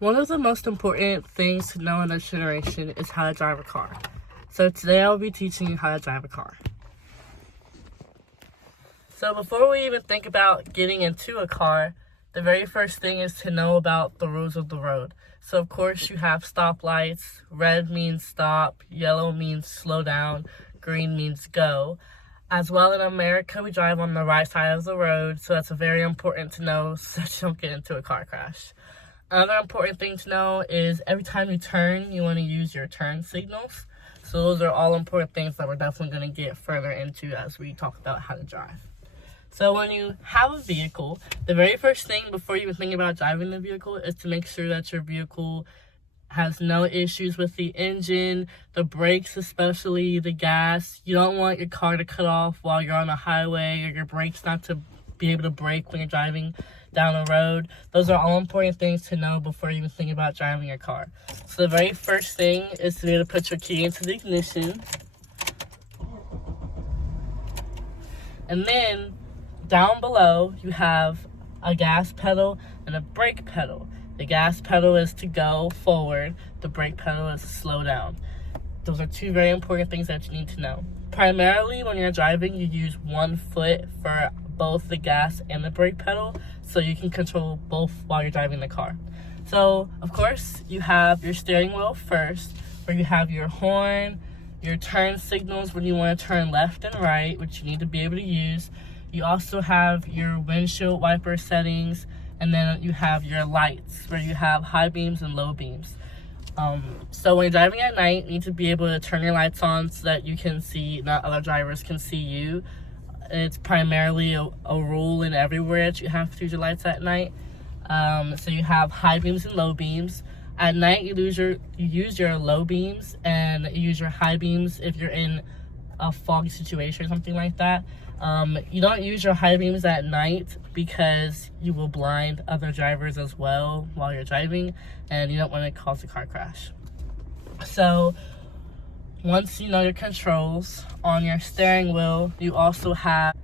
One of the most important things to know in this generation is how to drive a car. So today I'll be teaching you how to drive a car. So before we even think about getting into a car, the very first thing is to know about the rules of the road. So of course you have stoplights. Red means stop, yellow means slow down, green means go. As well, in America, we drive on the right side of the road, so that's very important to know so that you don't get into a car crash. Another important thing to know is every time you turn, you want to use your turn signals. So those are all important things that we're definitely going to get further into as we talk about how to drive. So when you have a vehicle, the very first thing before you even think about driving the vehicle is to make sure that your vehicle has no issues with the engine, the brakes especially, the gas. You don't want your car to cut off while you're on a highway, or your brakes not to be able to brake when you're driving down the road. Those are all important things to know before you even think about driving your car. So the very first thing is to be able to put your key into the ignition. And then down below you have a gas pedal and a brake pedal. The gas pedal is to go forward, the brake pedal is to slow down. Those are two very important things that you need to know. Primarily when you're driving, you use one foot for both the gas and the brake pedal, so you can control both while you're driving the car. So of course you have your steering wheel first, where you have your horn, your turn signals when you want to turn left and right, which you need to be able to use. You also have your windshield wiper settings, and then you have your lights, where you have high beams and low beams. So when you're driving at night, you need to be able to turn your lights on so that you can see, not other drivers can see you. It's primarily a rule in everywhere that you have to use your lights at night. So you have high beams and low beams. At night, you use your low beams, and you use your high beams if you're in a foggy situation or something like that. You don't use your high beams at night because you will blind other drivers as well while you're driving, and you don't want to cause a car crash. So once you know your controls on your steering wheel, you also have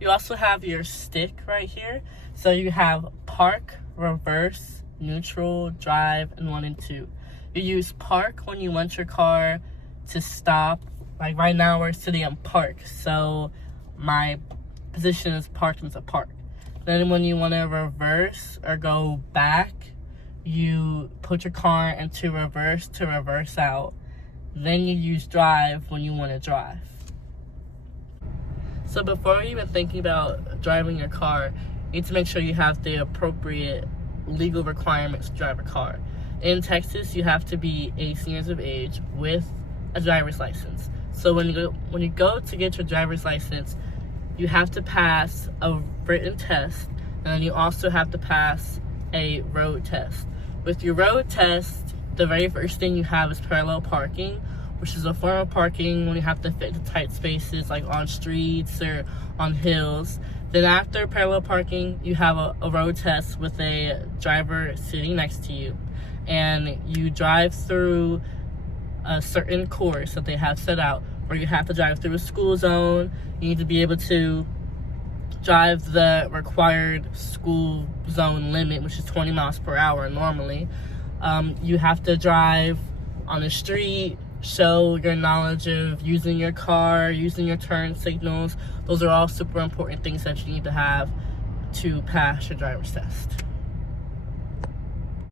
your stick right here. So you have park, reverse, neutral, drive, and 1 and 2. You use park when you want your car to stop. Like right now we're sitting in park, so my position is parked into park. Then when you want to reverse or go back, you put your car into reverse to reverse out. Then you use drive when you want to drive. So before you're even thinking about driving your car, you need to make sure you have the appropriate legal requirements to drive a car. In Texas, you have to be 18 years of age with a driver's license. So when you go to get your driver's license, you have to pass a written test, and then you also have to pass a road test. With your road test, the very first thing you have is parallel parking, which is a form of parking when you have to fit into tight spaces like on streets or on hills. Then after parallel parking, you have a road test with a driver sitting next to you, and you drive through a certain course that they have set out, where you have to drive through a school zone. You need to be able to drive the required school zone limit, which is 20 miles per hour normally. You have to drive on the street, show your knowledge of using your car, using your turn signals. Those are all super important things that you need to have to pass your driver's test.